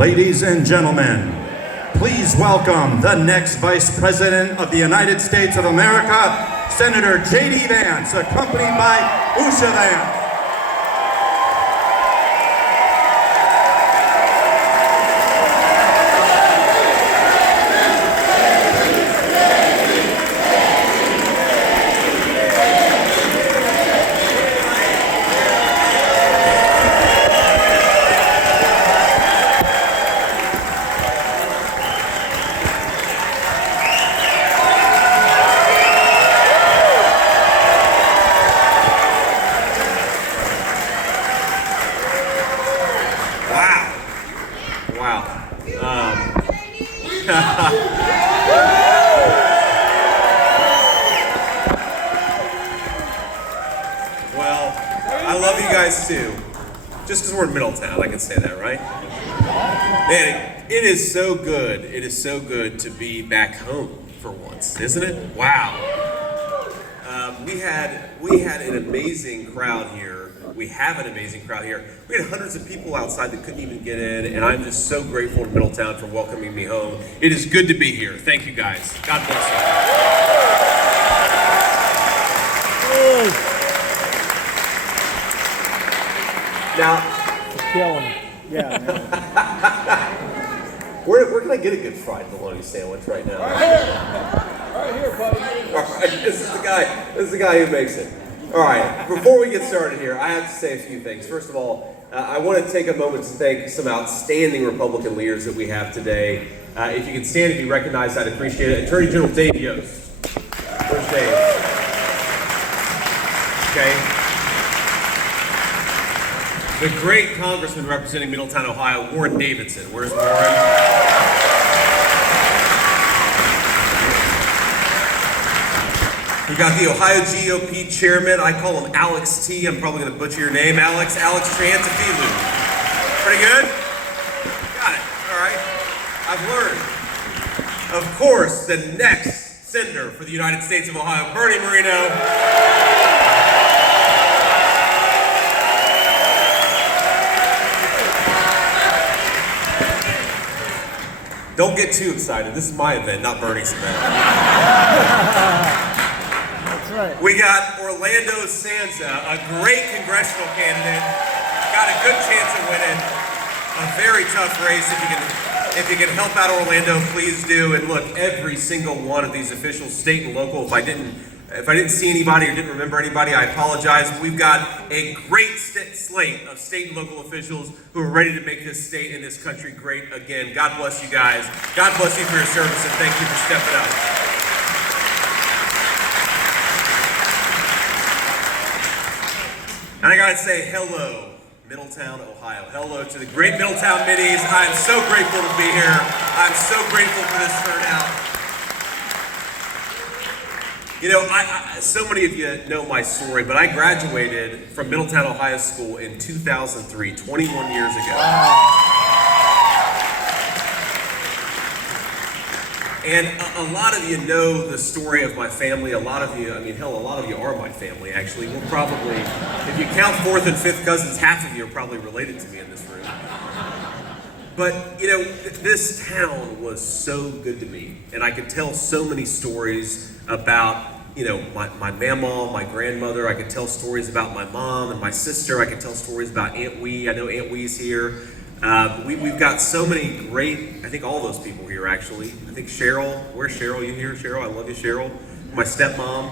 Ladies and gentlemen, please welcome the next Vice President of the United States of America, Senator J.D. Vance, accompanied by Usha Vance. Well, I love you guys too. Just because we're in Middletown, I can say that, right? Man, it is so good. It is so good to be back home for once, isn't it? Wow. We had an amazing crowd here. We have an amazing crowd here. We had hundreds of people outside that couldn't even get in, and I'm just so grateful to Middletown for welcoming me home. It is good to be here. Thank you guys. God bless you. Now, killing it. Yeah. where can I get a good fried bologna sandwich right now? Right here, buddy. All right, this is the guy who makes it. All right, before we get started here, I have to say a few things. First of all, I want to take a moment to thank some outstanding Republican leaders that we have today. If you can stand and be recognized, I'd appreciate it. Attorney General Dave Yost. Where's Dave? Okay. The great congressman representing Middletown, Ohio, Warren Davidson. Where's Warren? We got the Ohio GOP chairman. I call him Alex T. I'm probably going to butcher your name, Alex Triantafilou. Pretty good? Got it. All right. I've learned. Of course, the next senator for the United States of Ohio, Bernie Moreno. Don't get too excited. This is my event, not Bernie's event. That's right. We got Orlando Sanza, a great congressional candidate. Got a good chance of winning. A very tough race. If you can help out Orlando, please do. And look, every single one of these officials, state and local, if I didn't see anybody or didn't remember anybody, I apologize. We've got a great slate of state and local officials who are ready to make this state and this country great again. God bless you guys. God bless you for your service, and thank you for stepping up. And I gotta say hello, Middletown, Ohio. Hello to the great Middletown Middies. I'm so grateful to be here. I'm so grateful for this turnout. You know, so many of you know my story, but I graduated from Middletown, Ohio School in 2003, 21 years ago. Wow. And a lot of you know the story of my family. A lot of you, I mean, hell, a lot of you are my family, actually. We're probably, if you count fourth and fifth cousins, half of you are probably related to me in this room. But, you know, this town was so good to me. And I could tell so many stories about, you know, my mamaw, my grandmother. I could tell stories about my mom and my sister. I could tell stories about Aunt Wee. I know Aunt Wee's here. We've got so many great, I think all those people here actually. I think Cheryl, where's Cheryl? You here, Cheryl? I love you, Cheryl. My stepmom.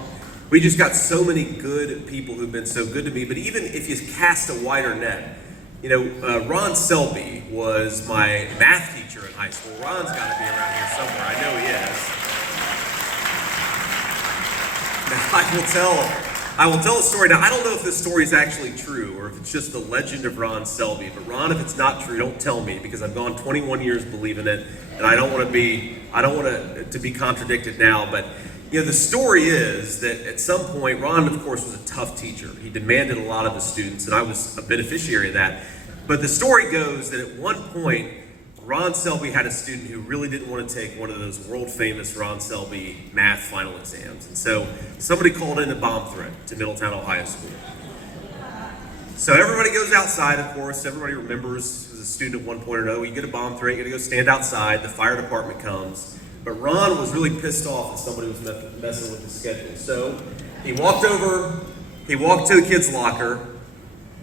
We just got so many good people who've been so good to me. But even if you cast a wider net, you know, Ron Selby was my math teacher in high school. Ron's got to be around here somewhere. I know he is. Now, I will tell a story. Now, I don't know if this story is actually true or if it's just the legend of Ron Selby. But Ron, if it's not true, don't tell me, because I've gone 21 years believing it, and I don't want to be contradicted now. But you know, the story is that at some point, Ron, of course, was a tough teacher. He demanded a lot of the students, and I was a beneficiary of that. But the story goes that at one point, Ron Selby had a student who really didn't want to take one of those world-famous Ron Selby math final exams. And so somebody called in a bomb threat to Middletown, Ohio School. So everybody goes outside, of course. Everybody remembers it was as a student at one point or another. You get a bomb threat, you gotta go stand outside, the fire department comes. But Ron was really pissed off that somebody was messing with his schedule. So he walked over, he walked to the kid's locker,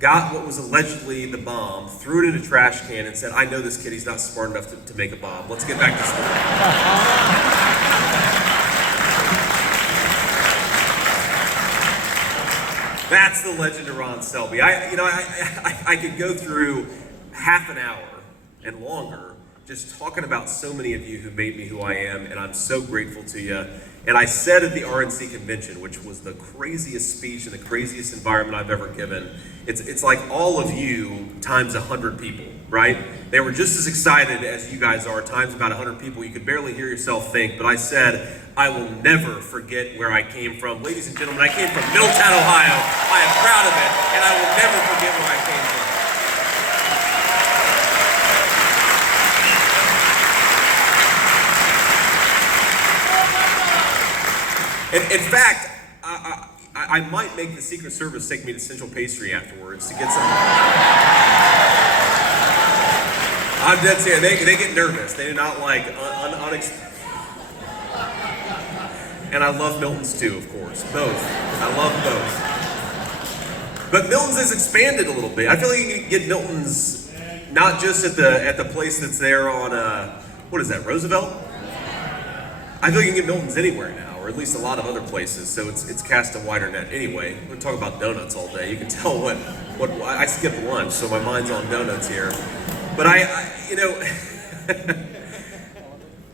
got what was allegedly the bomb, threw it in a trash can and said, I know this kid, he's not smart enough to make a bomb. Let's get back to school. That's the legend of Ron Selby. I could go through half an hour and longer just talking about so many of you who made me who I am, and I'm so grateful to you. And I said at the RNC convention, which was the craziest speech and the craziest environment I've ever given, it's like all of you times 100 people, right? They were just as excited as you guys are, times about 100 people. You could barely hear yourself think, but I said, I will never forget where I came from. Ladies and gentlemen, I came from Middletown, Ohio. I am proud of it, and I will never forget where I came from. In fact, I might make the Secret Service take me to Central Pastry afterwards to get some. I'm dead serious. They get nervous. They do not like And I love Milton's too, of course. Both. I love both. But Milton's has expanded a little bit. I feel like you can get Milton's not just at the place that's there on what is that, Roosevelt? I feel like you can get Milton's anywhere now, or at least a lot of other places. So it's cast a wider net. Anyway, we're gonna talk about donuts all day. You can tell what I skipped lunch, so my mind's on donuts here. But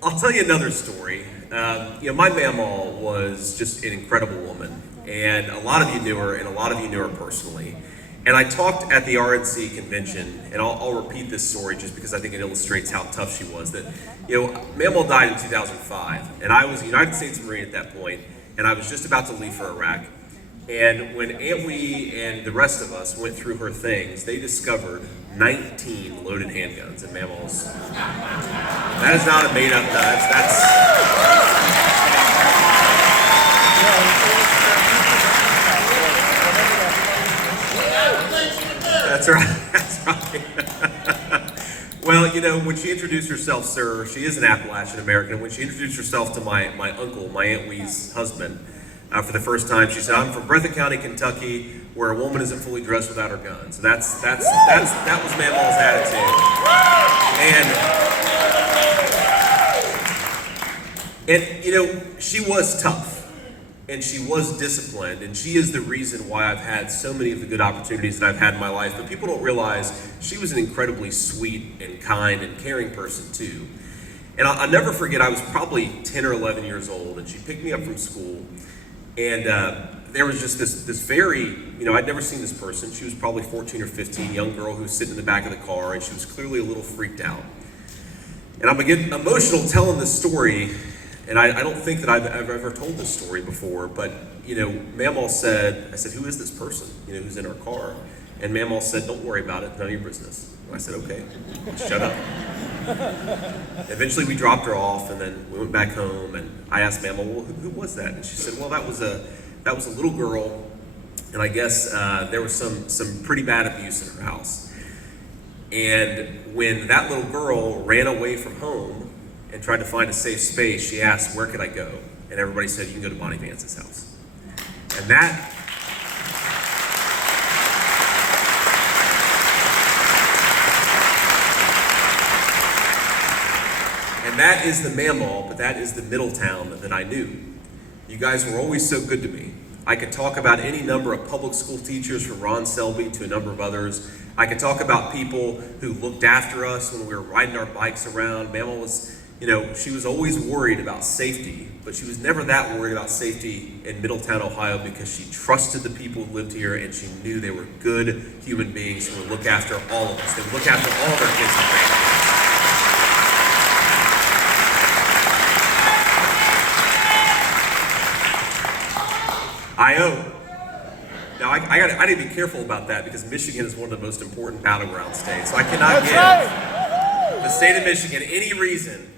I'll tell you another story. My mamaw was just an incredible woman, and a lot of you knew her, and a lot of you knew her personally. And I talked at the RNC convention, and I'll repeat this story just because I think it illustrates how tough she was. That, mamaw died in 2005, and I was a United States Marine at that point, and I was just about to leave for Iraq. And when Aunt Wee and the rest of us went through her things, they discovered 19 loaded handguns in mamaw's. That is not a made-up nut. That's right. That's right. Well, when she introduced herself, sir, she is an Appalachian American. When she introduced herself to my uncle, my Aunt Wee's husband, for the first time, she said, "I'm from Breathitt County, Kentucky, where a woman isn't fully dressed without her gun." So that was mamaw's attitude. And she was tough, and she was disciplined, and she is the reason why I've had so many of the good opportunities that I've had in my life. But people don't realize she was an incredibly sweet and kind and caring person too. And I'll never forget, I was probably 10 or 11 years old, and she picked me up from school. And there was just this very, I'd never seen this person. She was probably 14 or 15, young girl who was sitting in the back of the car, and she was clearly a little freaked out. And I'm gonna get emotional telling this story, and I don't think that I've ever told this story before, but, mamaw said, I said, "Who is this person, who's in our car?" And mamaw said, "Don't worry about it, none of your business." And I said, "Okay, shut up." Eventually we dropped her off, and then we went back home, and I asked mamaw, "Well, who was that?" And she said, "Well, that was a little girl, and I guess there was some pretty bad abuse in her house. And when that little girl ran away from home and tried to find a safe space, she asked, 'Where could I go?' And everybody said, 'You can go to Bonnie Vance's house.'" And that is the mamaw, but that is the Middletown that I knew. You guys were always so good to me. I could talk about any number of public school teachers, from Ron Selby to a number of others. I could talk about people who looked after us when we were riding our bikes around. Mamaw was, she was always worried about safety, but she was never that worried about safety in Middletown, Ohio, because she trusted the people who lived here, and she knew they were good human beings who would look after all of us. They would look after all of our kids and grandkids. Now, I need to be careful about that, because Michigan is one of the most important battleground states. So I cannot give the state of Michigan any reason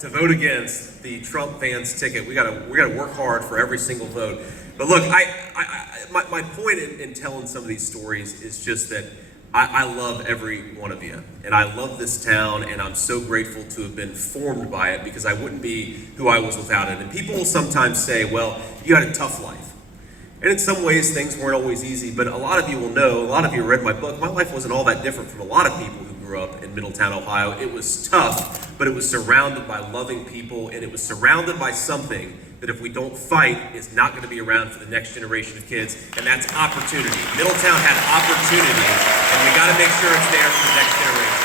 to vote against the Trump Vance ticket. We gotta work hard for every single vote. But look, my point in telling some of these stories is just that I love every one of you, and I love this town, and I'm so grateful to have been formed by it, because I wouldn't be who I was without it. And people will sometimes say, well, you had a tough life. And in some ways, things weren't always easy, but a lot of you will know, a lot of you read my book, my life wasn't all that different from a lot of people who grew up in Middletown, Ohio. It was tough, but it was surrounded by loving people, and it was surrounded by something that if we don't fight is not going to be around for the next generation of kids, and that's opportunity. Middletown had opportunity, and we got to make sure it's there for the next generation.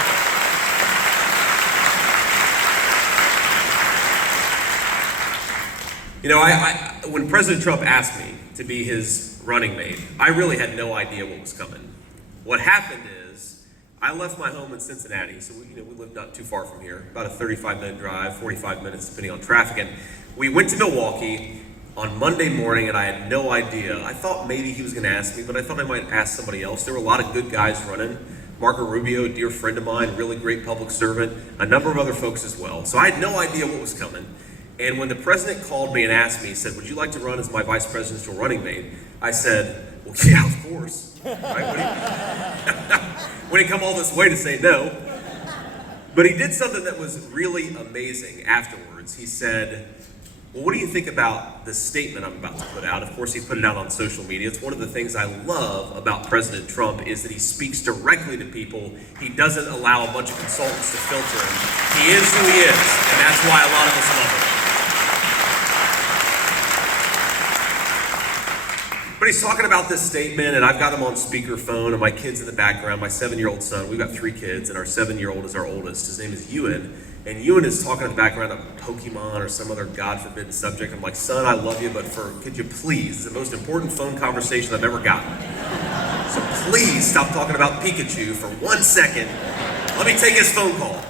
You know, when President Trump asked me to be his running mate, I really had no idea what was coming. What happened is, I left my home in Cincinnati, so we live not too far from here, about a 35-minute drive, 45 minutes depending on traffic, and we went to Milwaukee on Monday morning, and I had no idea. I thought maybe he was going to ask me, but I thought I might ask somebody else. There were a lot of good guys running. Marco Rubio, a dear friend of mine, really great public servant, a number of other folks as well. So I had no idea what was coming. And when the president called me and asked me, he said, would you like to run as my vice presidential running mate? I said, well, yeah, of course. Right? When he come all this way to say no. But he did something that was really amazing afterwards. He said, well, what do you think about the statement I'm about to put out? Of course, he put it out on social media. It's one of the things I love about President Trump is that he speaks directly to people. He doesn't allow a bunch of consultants to filter him. He is who he is, and that's why a lot of us love him. But he's talking about this statement, and I've got him on speakerphone, and my kid's in the background, my 7-year-old son. We've got 3 kids, and our 7-year-old is our oldest. His name is Ewan. And Ewan is talking in the background about Pokemon or some other God-forbidden subject. I'm like, son, I love you, but could you please, it's the most important phone conversation I've ever gotten. So please stop talking about Pikachu for 1 second. Let me take his phone call.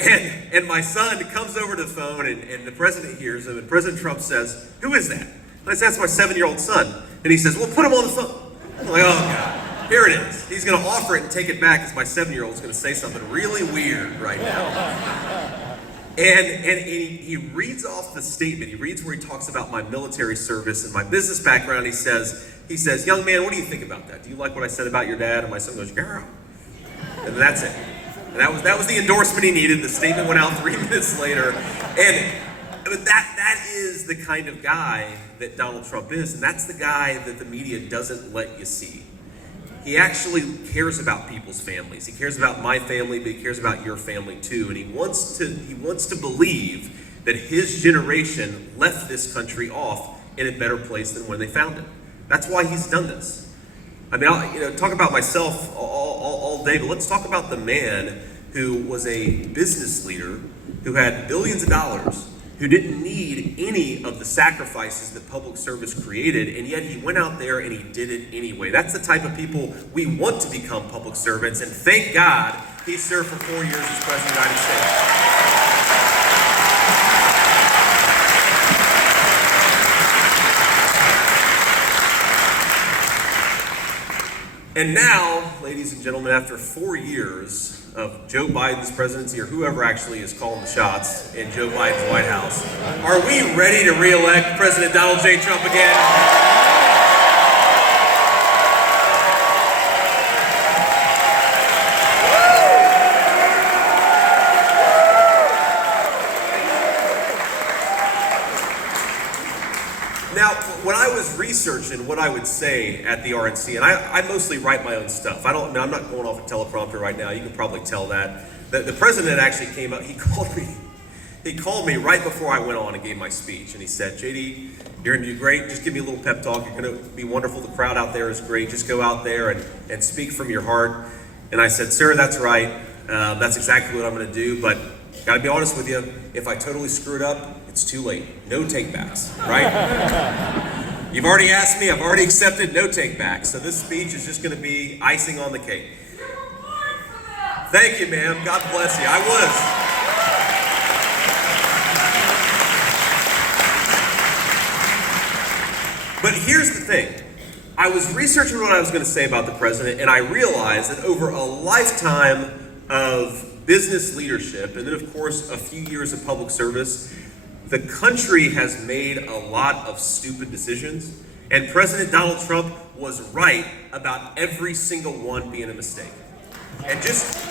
And my son comes over to the phone, and the president hears him, and President Trump says, who is that? And I said, that's my 7-year-old son. And he says, well, put him on the phone. I'm like, oh, God. Here it is. He's going to offer it and take it back because my 7-year-old is going to say something really weird right now. And he reads off the statement. He reads where he talks about my military service and my business background. He says, young man, what do you think about that? Do you like what I said about your dad? And my son goes, girl. And that's it. And that was the endorsement he needed. The statement went out 3 minutes later. And that is the kind of guy that Donald Trump is. And that's the guy that the media doesn't let you see. He actually cares about people's families. He cares about my family, but he cares about your family too. And he wants to believe that his generation left this country off in a better place than when they found it. That's why he's done this. I mean, I'll talk about myself all day, but let's talk about the man who was a business leader who had billions of dollars, who didn't need any of the sacrifices that public service created, and yet he went out there and he did it anyway. That's the type of people we want to become public servants, and thank God he served for 4 years as President of the United States. And now, ladies and gentlemen, after 4 years of Joe Biden's presidency, or whoever actually is calling the shots in Joe Biden's White House, are we ready to re-elect President Donald J. Trump again? Now, when I was researching what I would say at the RNC, and I mostly write my own stuff. I'm not going off a teleprompter right now. You can probably tell that. The president actually came up. He called me right before I went on and gave my speech, and he said, "JD, you're gonna do great. Just give me a little pep talk. You're gonna be wonderful. The crowd out there is great. Just go out there and speak from your heart." And I said, "Sir, that's right. That's exactly what I'm gonna do. But gotta be honest with you. If I totally screw it up, it's too late. No takebacks, right?" You've already asked me, I've already accepted, no takebacks. So this speech is just going to be icing on the cake. Thank you, ma'am. God bless you. I was. But here's the thing. I was researching what I was going to say about the president, and I realized that over a lifetime of business leadership, and then of course a few years of public service, the country has made a lot of stupid decisions, And President Donald Trump was right about every single one being a mistake. And just...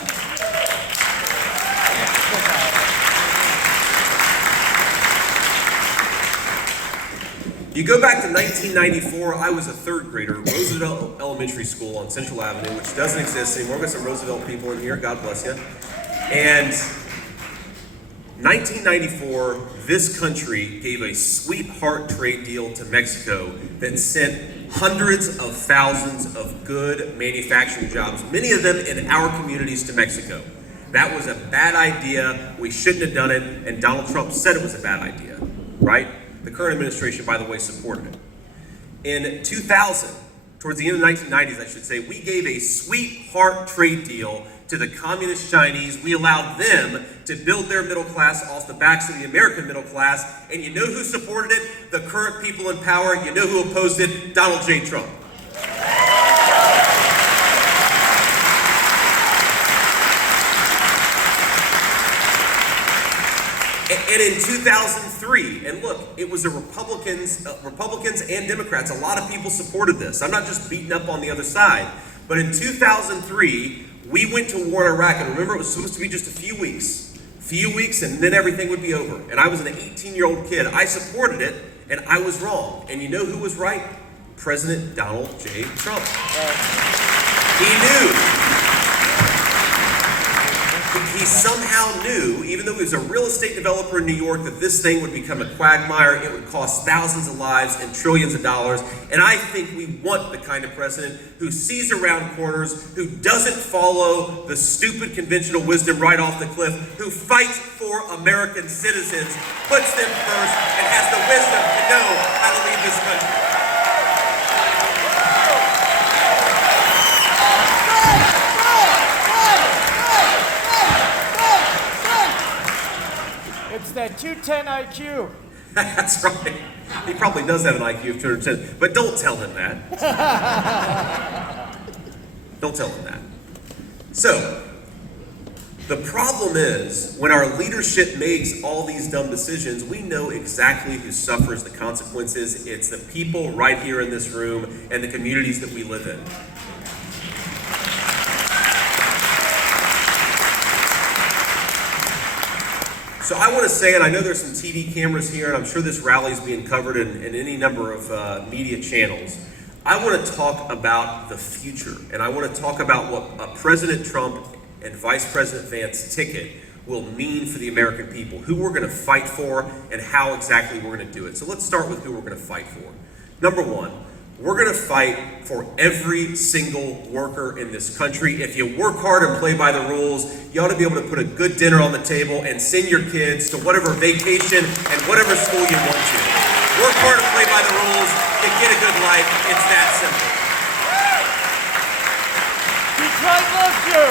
You go back to 1994, I was a third grader at Roosevelt Elementary School on Central Avenue, which doesn't exist anymore. We've got some Roosevelt people in here, God bless you. And 1994, this country gave a sweetheart trade deal to Mexico that sent hundreds of thousands of good manufacturing jobs, many of them in our communities, to Mexico. That was a bad idea. We shouldn't have done it, and Donald Trump said it was a bad idea, right? The current administration, by the way, supported it. In 2000, towards the end of the 1990s, I should say, we gave a sweetheart trade deal to the communist Chinese. We allowed them to build their middle class off the backs of the American middle class. And you know who supported it? The current people in power. You know who opposed it? Donald J. Trump. And in 2003, and look, it was the Republicans and Democrats, a lot of people supported this. I'm not just beating up on the other side. But in 2003, we went to war in Iraq, and remember, it was supposed to be just a few weeks, and then everything would be over. And I was an 18-year-old kid. I supported it, and I was wrong. And you know who was right? President Donald J. Trump. He knew. He somehow knew, even though he was a real estate developer in New York, that this thing would become a quagmire. It would cost thousands of lives and trillions of dollars. And I think we want the kind of president who sees around corners, who doesn't follow the stupid conventional wisdom right off the cliff, who fights for American citizens, puts them first, and has the wisdom to know how to lead this country. It's that 210 IQ. That's right. He probably does have an IQ of 210, but don't tell him that. Don't tell him that. So, the problem is, when our leadership makes all these dumb decisions, we know exactly who suffers the consequences. It's the people right here in this room and the communities that we live in. So I want to say, and I know there's some TV cameras here, and I'm sure this rally is being covered in any number of media channels. I want to talk about the future, and I want to talk about what President Trump and Vice President Vance's ticket will mean for the American people, who we're going to fight for, and how exactly we're going to do it. So let's start with who we're going to fight for. Number one, we're going to fight for every single worker in this country. If you work hard and play by the rules, you ought to be able to put a good dinner on the table and send your kids to whatever vacation and whatever school you want to. Work hard and play by the rules, you get a good life. It's that simple. Detroit loves you.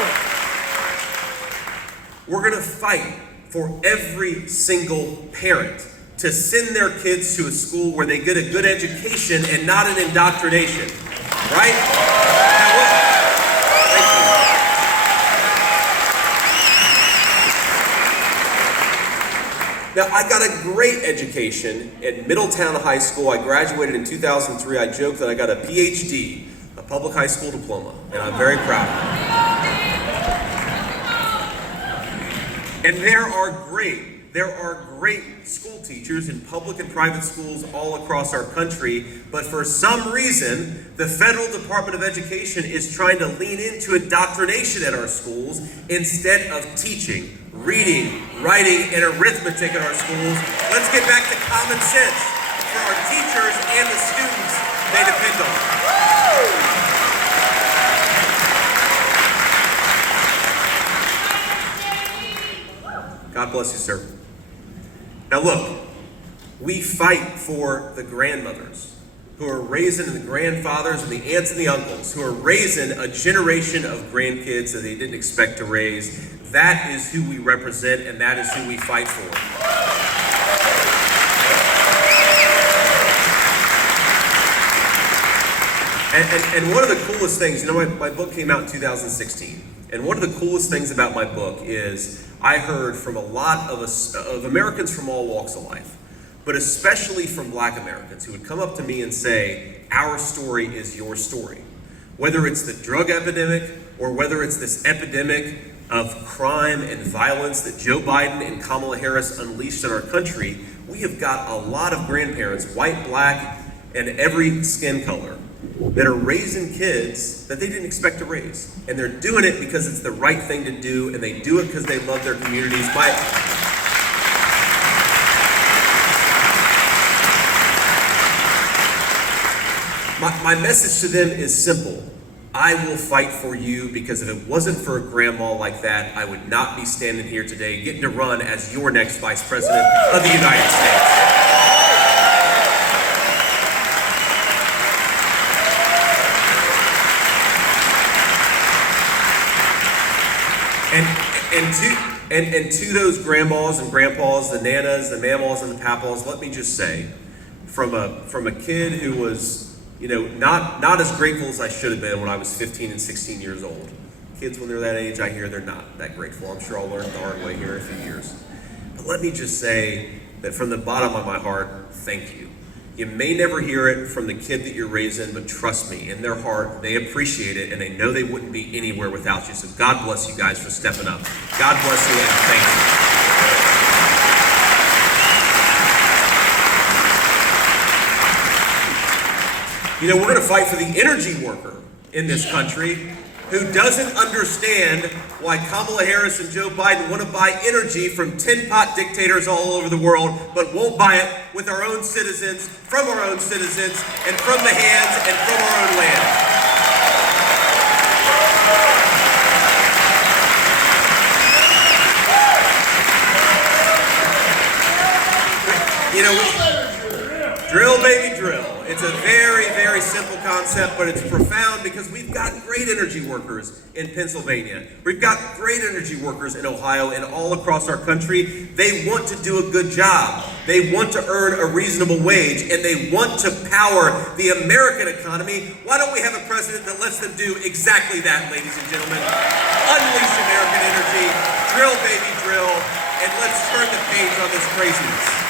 We're going to fight for every single parent to send their kids to a school where they get a good education and not an indoctrination, right? Now, I got a great education at Middletown High School. I graduated in 2003. I joke that I got a PhD, a public high school diploma, and I'm very proud of it. And there are great school teachers in public and private schools all across our country, but for some reason, the Federal Department of Education is trying to lean into indoctrination at our schools instead of teaching, reading, writing, and arithmetic at our schools. Let's get back to common sense for our teachers and the students they depend on. God bless you, sir. Now look, we fight for the grandmothers who are raising, and the grandfathers and the aunts and the uncles who are raising a generation of grandkids that they didn't expect to raise. That is who we represent, and that is who we fight for. And one of the coolest things, you know, my book came out in 2016, and one of the coolest things about my book is I heard from a lot of Americans from all walks of life. but especially from Black Americans who would come up to me and say, our story is your story. Whether it's the drug epidemic or whether it's this epidemic of crime and violence that Joe Biden and Kamala Harris unleashed in our country, we have got a lot of grandparents, white, black, and every skin color, that are raising kids that they didn't expect to raise. And they're doing it because it's the right thing to do, and they do it because they love their communities. My message to them is simple. I will fight for you, because if it wasn't for a grandma like that, I would not be standing here today getting to run as your next Vice President of the United States. And to those grandmas and grandpas, the nanas, the mamas, and the papas, let me just say, from a kid who was, not as grateful as I should have been when I was 15 and 16 years old. Kids, when they're that age, I hear they're not that grateful. I'm sure I'll learn the hard way here in a few years. But let me just say that from the bottom of my heart, thank you. You may never hear it from the kid that you're raising, but trust me, in their heart, they appreciate it, and they know they wouldn't be anywhere without you. So God bless you guys for stepping up. God bless you, and thank you. We're going to fight for the energy worker in this country who doesn't understand why Kamala Harris and Joe Biden want to buy energy from tin pot dictators all over the world, but won't buy it with our own citizens, from our own citizens, and from the hands and from our own land. Drill, baby, drill. It's a very, very simple concept, but it's profound because we've got great energy workers in Pennsylvania. We've got great energy workers in Ohio and all across our country. They want to do a good job. They want to earn a reasonable wage, and they want to power the American economy. Why don't we have a president that lets them do exactly that, ladies and gentlemen? Unleash American energy, drill, baby, drill, and let's turn the page on this craziness.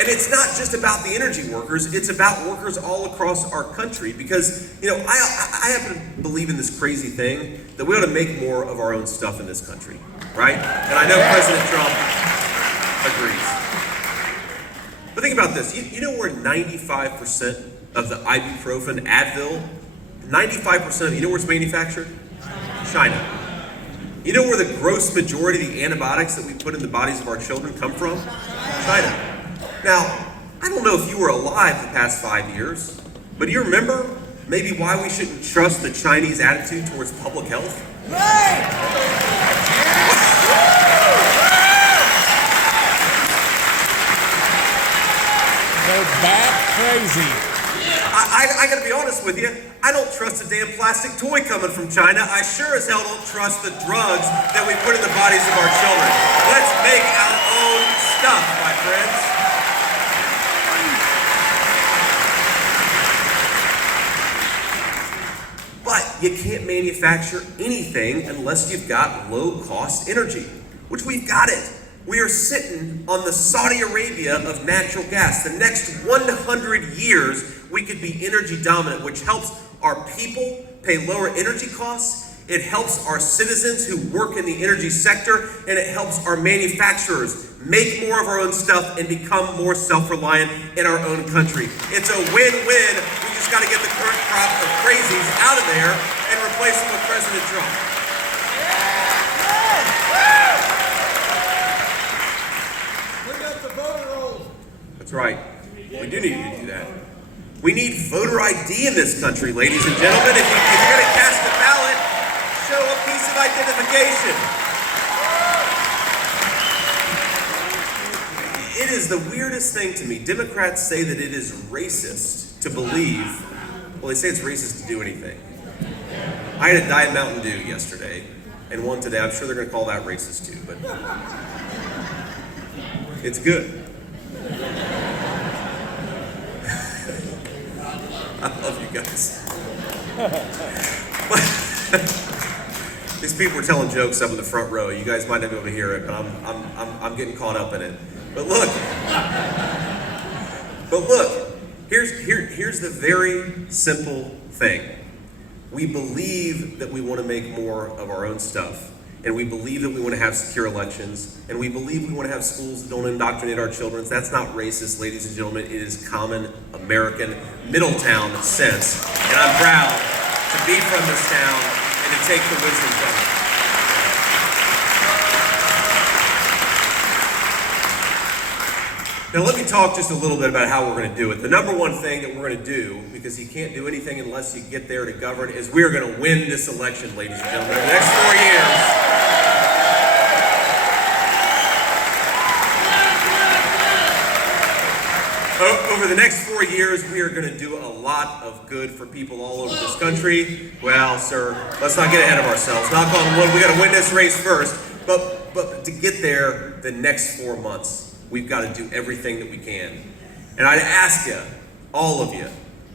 And it's not just about the energy workers, it's about workers all across our country, because, I happen to believe in this crazy thing that we ought to make more of our own stuff in this country, right? And I know President Trump agrees. But think about this, you know where 95% of the ibuprofen, Advil, 95% of it, you know where it's manufactured? China. You know where the gross majority of the antibiotics that we put in the bodies of our children come from? China. Now, I don't know if you were alive the past 5 years, but do you remember maybe why we shouldn't trust the Chinese attitude towards public health? Right! They're bat crazy. I gotta be honest with you, I don't trust a damn plastic toy coming from China. I sure as hell don't trust the drugs that we put in the bodies of our children. Let's make our own stuff, my friends. But you can't manufacture anything unless you've got low-cost energy, which we've got it. We are sitting on the Saudi Arabia of natural gas. The next 100 years, we could be energy dominant, which helps our people pay lower energy costs. It helps our citizens who work in the energy sector, and it helps our manufacturers make more of our own stuff and become more self-reliant in our own country. It's a win-win. We just got to get the current crop of crazies out of there and replace them with President Trump. Bring up the voter rolls. That's right. We do need to do that. We need voter ID in this country, ladies and gentlemen. If you're going to cast a ballot, show a piece of identification. It is the weirdest thing to me. Democrats say that it is racist to believe, well, they say it's racist to do anything. I had a Diet Mountain Dew yesterday, and one today. I'm sure they're going to call that racist too, but it's good. I love you guys. These people were telling jokes up in the front row. You guys might not be able to hear it, but I'm getting caught up in it. But look, here's the very simple thing. We believe that we want to make more of our own stuff, and we believe that we want to have secure elections, and we believe we want to have schools that don't indoctrinate our children. That's not racist, ladies and gentlemen. It is common American Middletown sense, and I'm proud to be from this town and to take the wisdom from it. Now let me talk just a little bit about how we're going to do it. The number one thing that we're going to do, because you can't do anything unless you get there to govern, is we are going to win this election, ladies and gentlemen. In the next 4 years, over the next 4 years, we are going to do a lot of good for people all over this country. Well, sir, let's not get ahead of ourselves. Knock on wood, we got to win this race first. But to get there, the next 4 months, we've got to do everything that we can. And I'd ask you, all of you,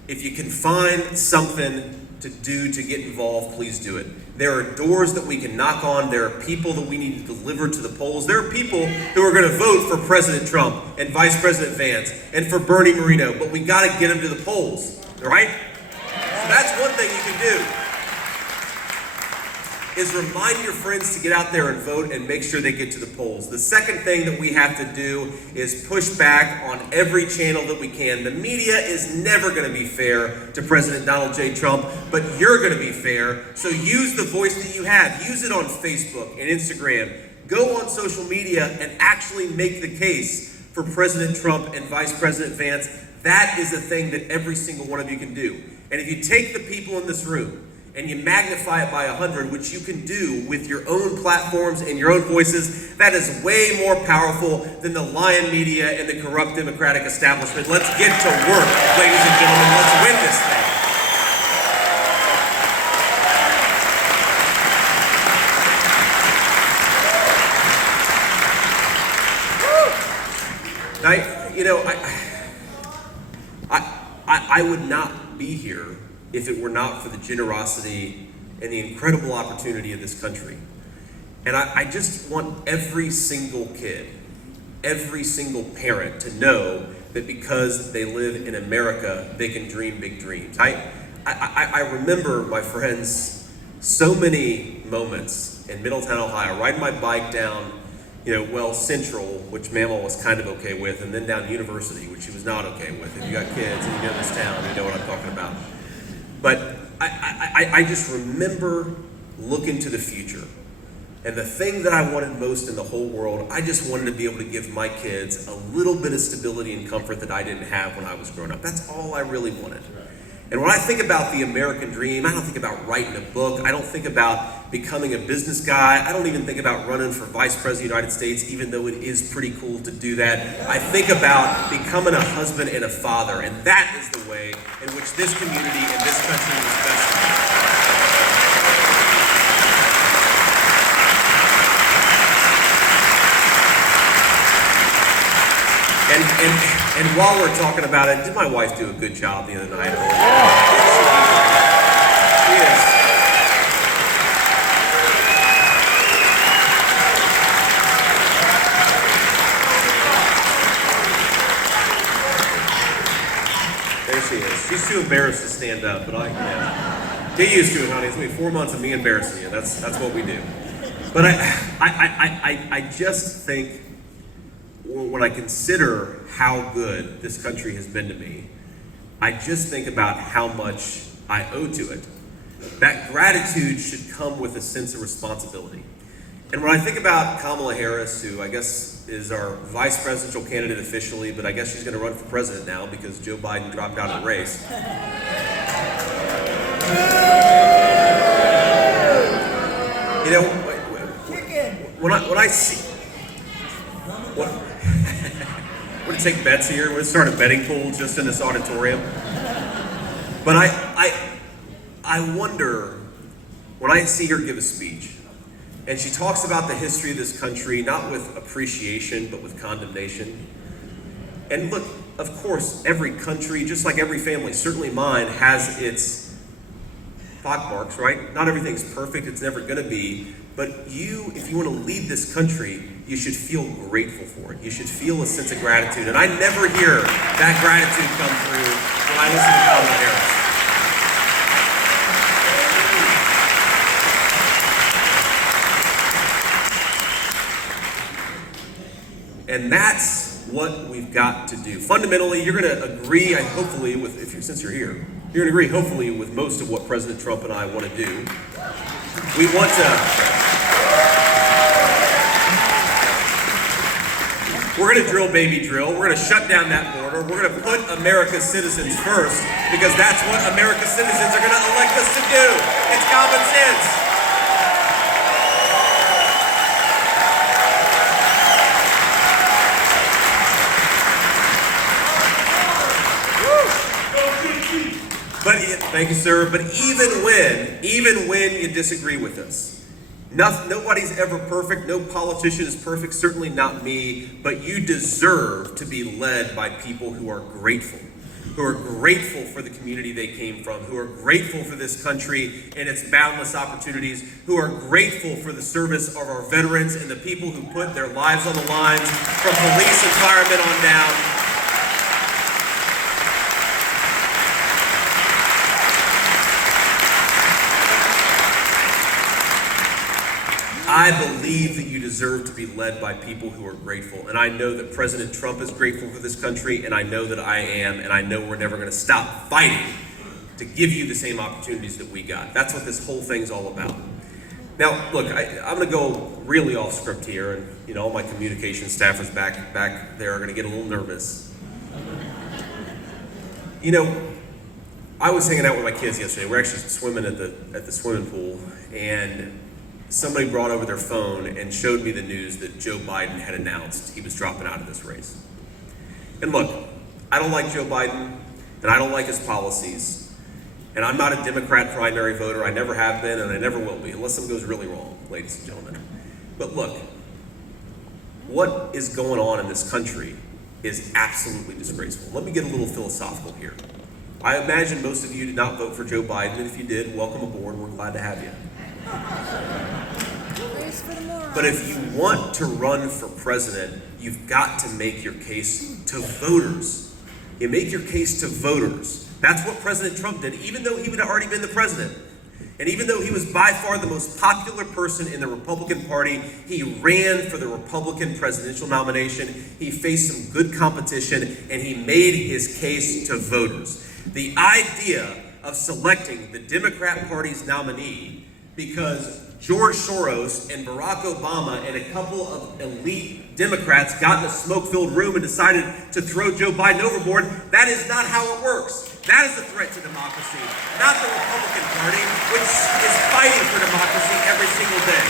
if you can find something to do to get involved, please do it. There are doors that we can knock on. There are people that we need to deliver to the polls. There are people who are going to vote for President Trump and Vice President Vance and for Bernie Moreno, but we got to get them to the polls, all right? So that's one thing you can do, is remind your friends to get out there and vote and make sure they get to the polls. The second thing that we have to do is push back on every channel that we can. The media is never going to be fair to President Donald J. Trump, but you're going to be fair. So use the voice that you have. Use it on Facebook and Instagram. Go on social media and actually make the case for President Trump and Vice President Vance. That is the thing that every single one of you can do. And if you take the people in this room and you magnify it by 100, which you can do with your own platforms and your own voices, that is way more powerful than the lying media and the corrupt Democratic establishment. Let's get to work, ladies and gentlemen. Let's win this thing. I would not be here if it were not for the generosity and the incredible opportunity of this country. And I just want every single kid, every single parent to know that because they live in America, they can dream big dreams. I remember, my friends, so many moments in Middletown, Ohio, riding my bike down, Central, which Mama was kind of okay with, and then down University, which she was not okay with. If you got kids and you know this town, you know what I'm talking about. But I just remember looking to the future. And the thing that I wanted most in the whole world, I just wanted to be able to give my kids a little bit of stability and comfort that I didn't have when I was growing up. That's all I really wanted. And when I think about the American dream, I don't think about writing a book. I don't think about becoming a business guy. I don't even think about running for Vice President of the United States, even though it is pretty cool to do that. I think about becoming a husband and a father, and that is the way in which this community and this country was best. And while we're talking about it, did my wife do a good job the other night? She is. There she is. She's too embarrassed to stand up, but get used to it, honey. It's gonna be 4 months of me embarrassing you. That's what we do. But I just think, when I consider how good this country has been to me, I just think about how much I owe to it. That gratitude should come with a sense of responsibility. And when I think about Kamala Harris, who I guess is our vice presidential candidate officially, but I guess she's going to run for president now because Joe Biden dropped out of the race. When I see... We're going to take bets here. We're going to start a betting pool just in this auditorium. But I wonder, when I see her give a speech, and she talks about the history of this country, not with appreciation, but with condemnation. And look, of course, every country, just like every family, certainly mine, has its pockmarks, right? Not everything's perfect, it's never gonna be, but if you wanna lead this country, you should feel grateful for it. You should feel a sense of gratitude, and I never hear that gratitude come through when I listen to Kamala Harris. And that's what we've got to do. Fundamentally, you're going to agree, hopefully, since you're here, you're going to agree, hopefully, with most of what President Trump and I want to do. We want to. We're going to drill, baby, drill. We're going to shut down that border. We're going to put America's citizens first because that's what America's citizens are going to elect us to do. It's common sense. But thank you, sir. But even when you disagree with us, nobody's ever perfect. No politician is perfect. Certainly not me. But you deserve to be led by people who are grateful for the community they came from, who are grateful for this country and its boundless opportunities, who are grateful for the service of our veterans and the people who put their lives on the lines, from police and firemen on down. I believe that you deserve to be led by people who are grateful. And I know that President Trump is grateful for this country, and I know that I am, and I know we're never going to stop fighting to give you the same opportunities that we got. That's what this whole thing's all about. Now, look, I'm going to go really off script here, and all my communication staffers back there are going to get a little nervous. I was hanging out with my kids yesterday. We're actually swimming at the swimming pool, and somebody brought over their phone and showed me the news that Joe Biden had announced he was dropping out of this race. And look, I don't like Joe Biden, and I don't like his policies, and I'm not a Democrat primary voter. I never have been, and I never will be, unless something goes really wrong, ladies and gentlemen. But look, what is going on in this country is absolutely disgraceful. Let me get a little philosophical here. I imagine most of you did not vote for Joe Biden, and if you did, welcome aboard. We're glad to have you. But if you want to run for president, you've got to make your case to voters. You make your case to voters. That's what President Trump did, even though he had already been the president. And even though he was by far the most popular person in the Republican Party, he ran for the Republican presidential nomination. He faced some good competition, and he made his case to voters. The idea of selecting the Democrat Party's nominee because George Soros and Barack Obama and a couple of elite Democrats got in a smoke-filled room and decided to throw Joe Biden overboard, that is not how it works. That is a threat to democracy, not the Republican Party, which is fighting for democracy every single day.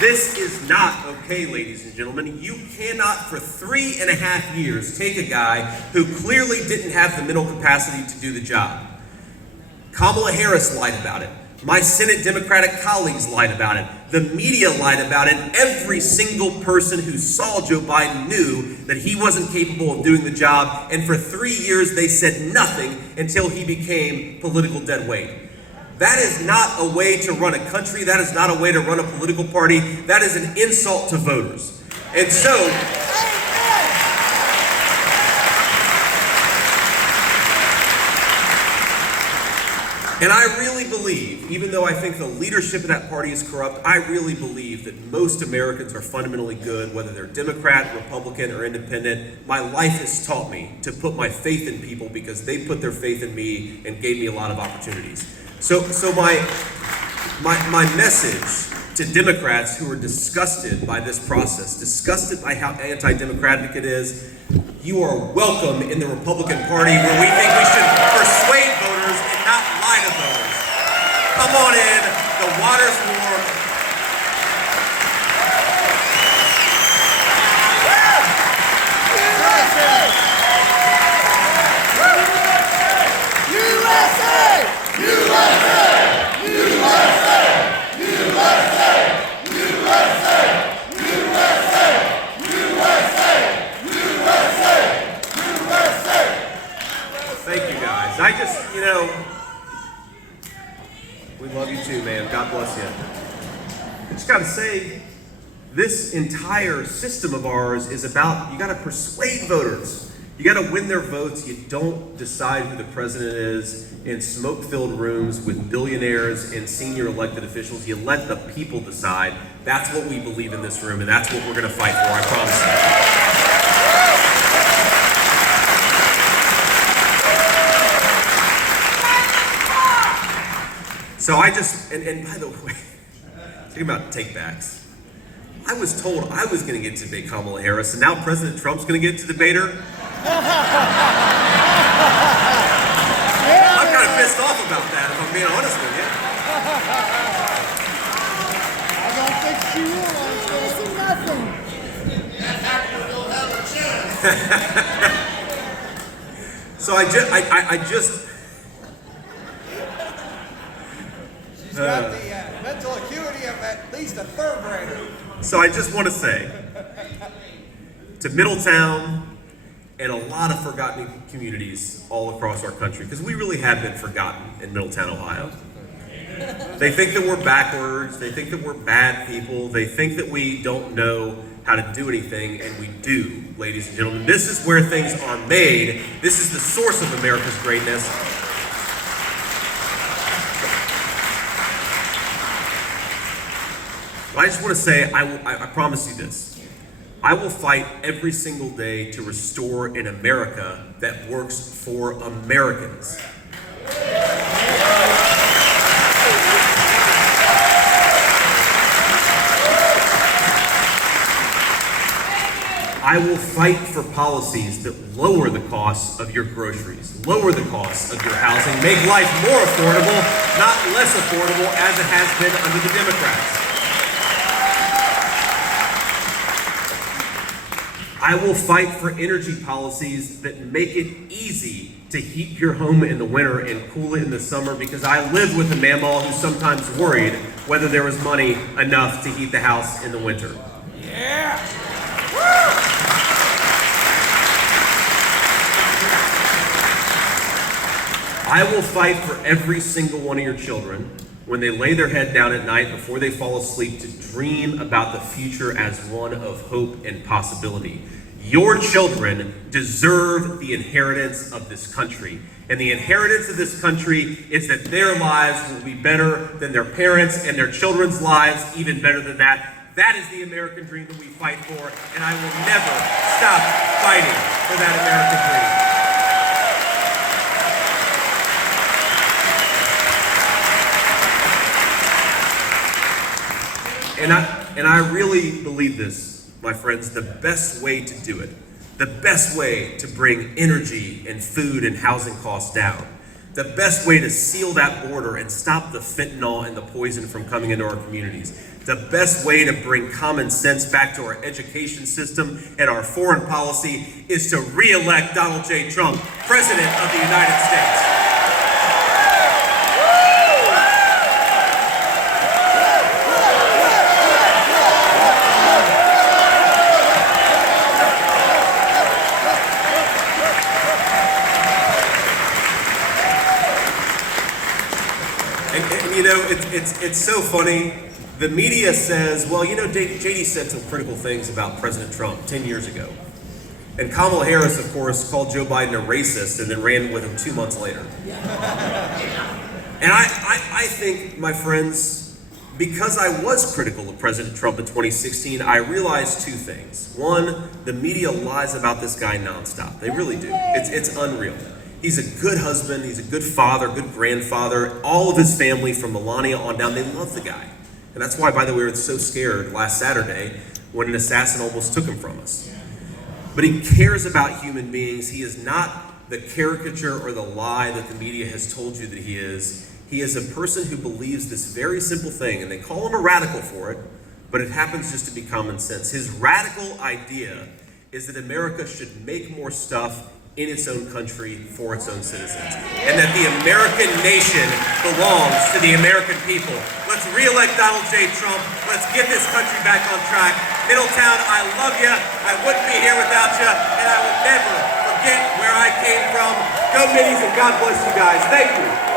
This is not okay, ladies and gentlemen. You cannot, for 3.5 years, take a guy who clearly didn't have the mental capacity to do the job. Kamala Harris lied about it. My Senate Democratic colleagues lied about it. The media lied about it. Every single person who saw Joe Biden knew that he wasn't capable of doing the job. And for 3 years, they said nothing until he became political dead weight. That is not a way to run a country. That is not a way to run a political party. That is an insult to voters. And so, and I really believe, even though I think the leadership of that party is corrupt, I really believe that most Americans are fundamentally good, whether they're Democrat, Republican, or independent. My life has taught me to put my faith in people because they put their faith in me and gave me a lot of opportunities. So my message to Democrats who are disgusted by this process, disgusted by how anti-democratic it is, you are welcome in the Republican Party, where we think we should persuade voters and not lie to voters. Come on in, the water's warm. USA! USA! USA! USA! USA! I just, we love you too, man. God bless you. I just gotta say, this entire system of ours is about, you gotta persuade voters. You gotta win their votes. You don't decide who the president is in smoke-filled rooms with billionaires and senior elected officials. You let the people decide. That's what we believe in this room, and that's what we're gonna fight for, I promise you. So I just, and by the way, talking about take-backs, I was told I was going to get to debate Kamala Harris, and now President Trump's going to get to debate her. I'm kind of pissed off about that, if I'm being honest with you. So I just. She's got the mental acuity of at least a third grader. So I just want to say to Middletown and a lot of forgotten communities all across our country, because we really have been forgotten in Middletown, Ohio. They think that we're backwards, they think that we're bad people, they think that we don't know how to do anything, and we do, ladies and gentlemen. This is where things are made. This is the source of America's greatness. I just want to say, I promise you this. I will fight every single day to restore an America that works for Americans. I will fight for policies that lower the costs of your groceries, lower the costs of your housing, make life more affordable, not less affordable as it has been under the Democrats. I will fight for energy policies that make it easy to heat your home in the winter and cool it in the summer, because I lived with a mammal who's sometimes worried whether there was money enough to heat the house in the winter. Yeah! I will fight for every single one of your children when they lay their head down at night before they fall asleep to dream about the future as one of hope and possibility. Your children deserve the inheritance of this country. And the inheritance of this country is that their lives will be better than their parents, and their children's lives even better than that. That is the American dream that we fight for, and I will never stop fighting for that American dream. And I really believe this, my friends. The best way to do it, the best way to bring energy and food and housing costs down, the best way to seal that border and stop the fentanyl and the poison from coming into our communities, the best way to bring common sense back to our education system and our foreign policy is to re-elect Donald J. Trump, President of the United States. And you know, it's so funny. The media says, well, you know, JD said some critical things about President Trump 10 years ago. And Kamala Harris, of course, called Joe Biden a racist and then ran with him 2 months later. And I think, my friends, because I was critical of President Trump in 2016, I realized two things. One, the media lies about this guy nonstop. They really do. It's unreal. He's a good husband, he's a good father, good grandfather. All of his family from Melania on down, they love the guy. And that's why, by the way, we were so scared last Saturday when an assassin almost took him from us. But he cares about human beings. He is not the caricature or the lie that the media has told you that he is. He is a person who believes this very simple thing, and they call him a radical for it, but it happens just to be common sense. His radical idea is that America should make more stuff in its own country for its own citizens, and that the American nation belongs to the American people. Let's re-elect Donald J. Trump. Let's get this country back on track. Middletown, I love you. I wouldn't be here without you, and I will never forget where I came from. Go Middies, and God bless you guys. Thank you.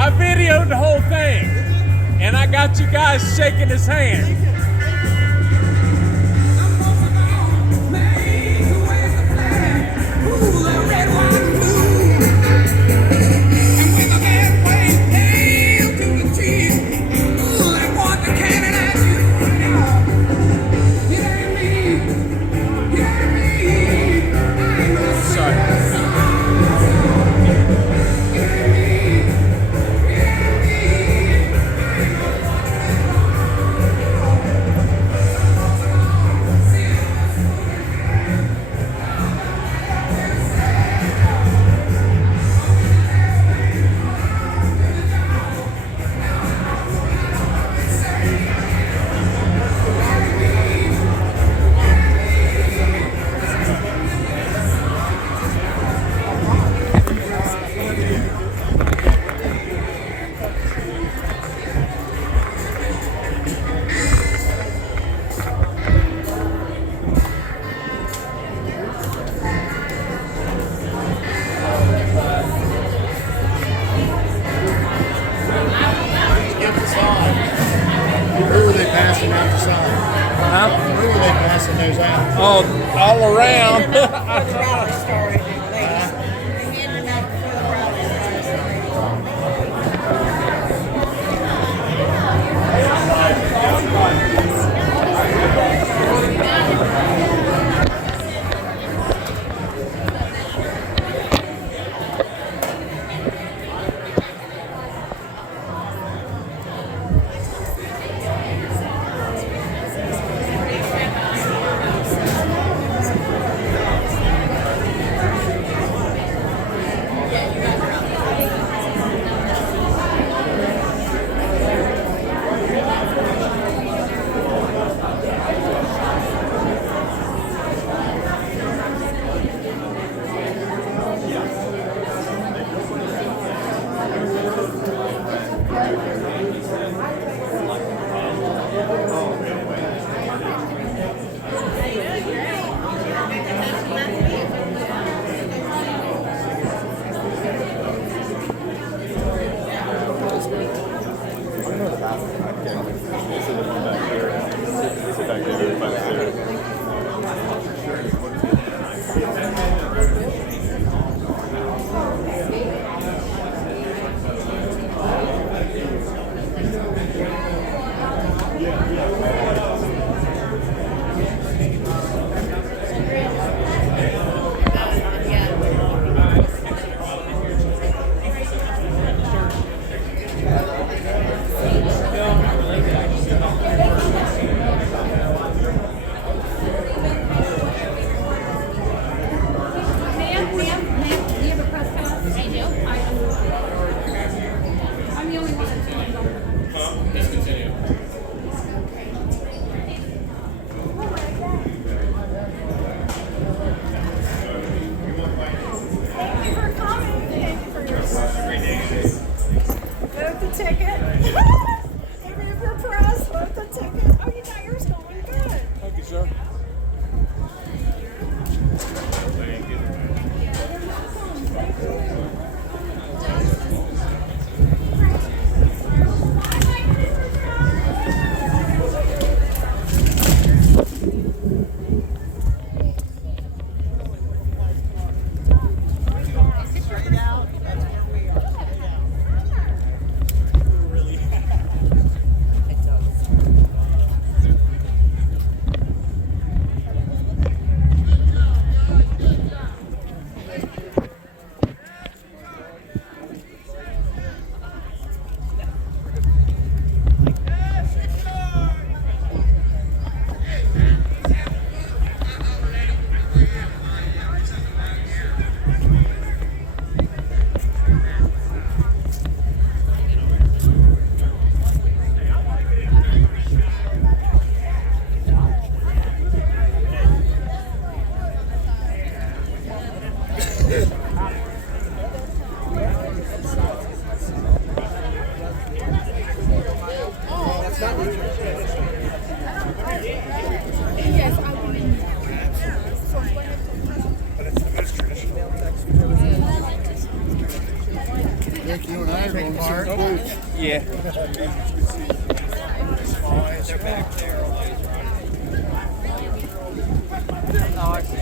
I videoed the whole thing, and I got you guys shaking his hand. passing those out? Oh, all around. Handing out before the rally started, ladies. Handing out before the rally started. Nick, you and I are going to some quotes. Yeah. They're back there. Oh, I see.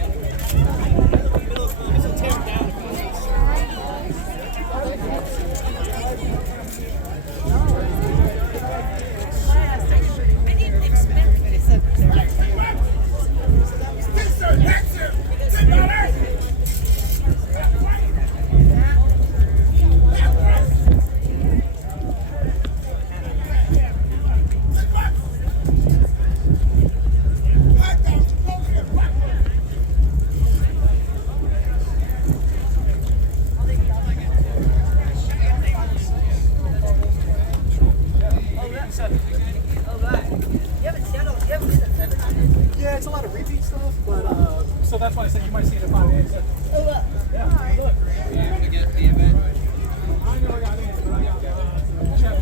Yeah, it's a lot of repeat stuff, but so that's why I said you might see it at 5 a.m. Yeah, look. I never got in, but I got chat.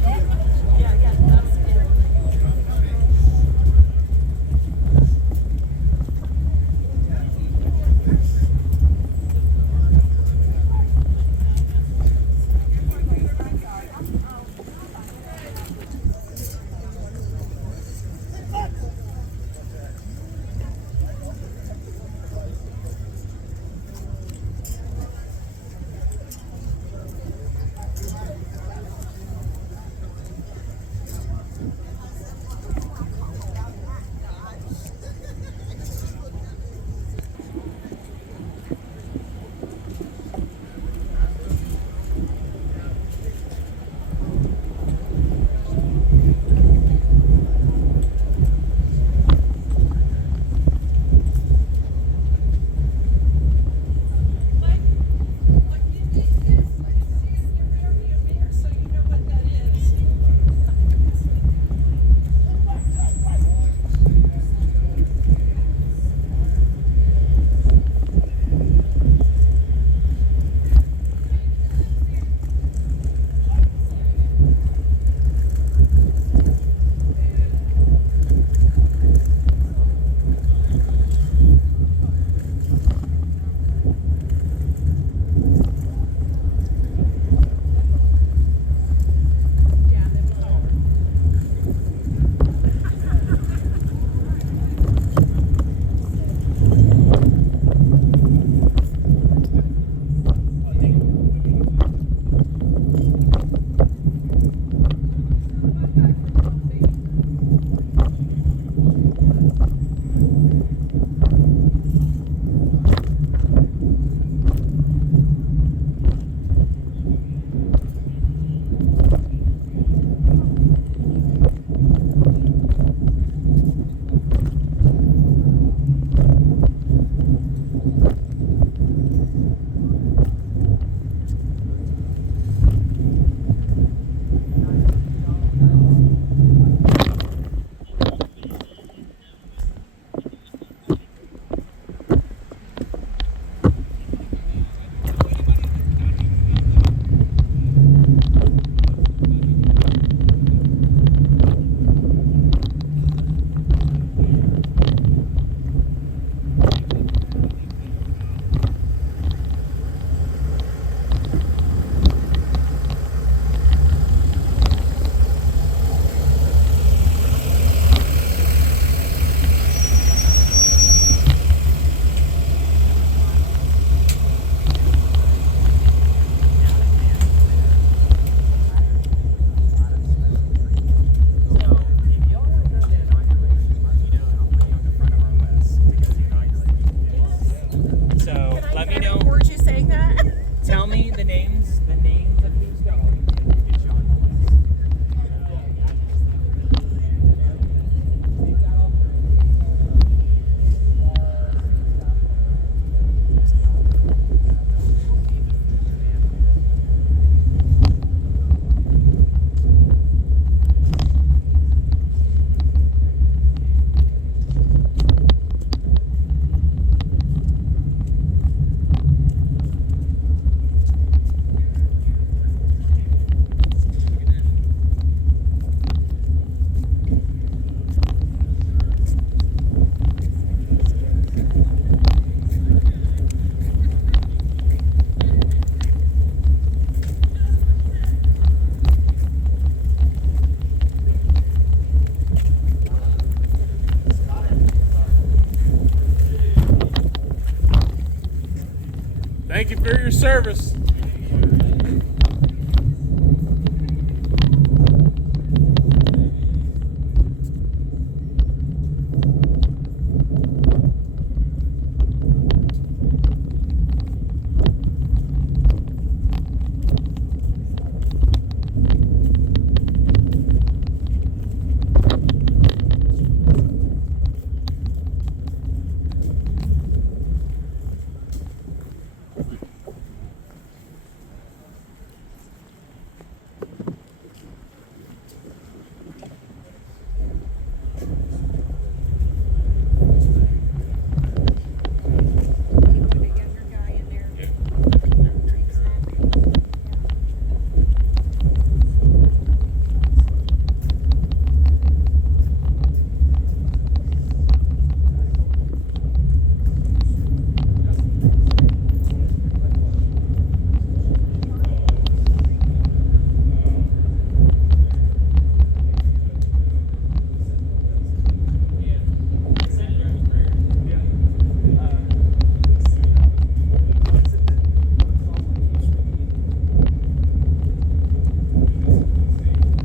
Thank you for your service.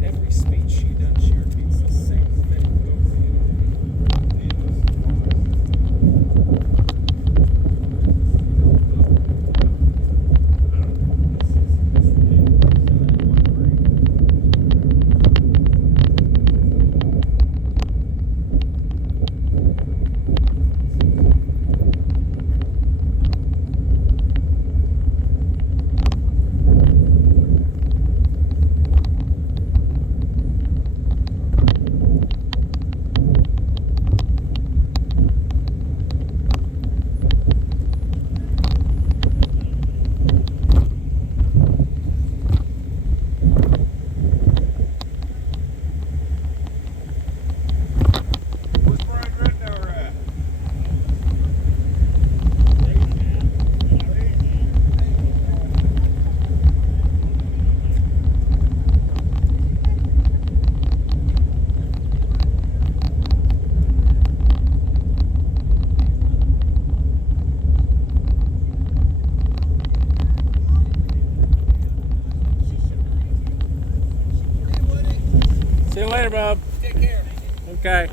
Every speech she does, she repeats the same thing over and over. Where's Brian Ritenour at? See you later, Bob. Take care. Okay.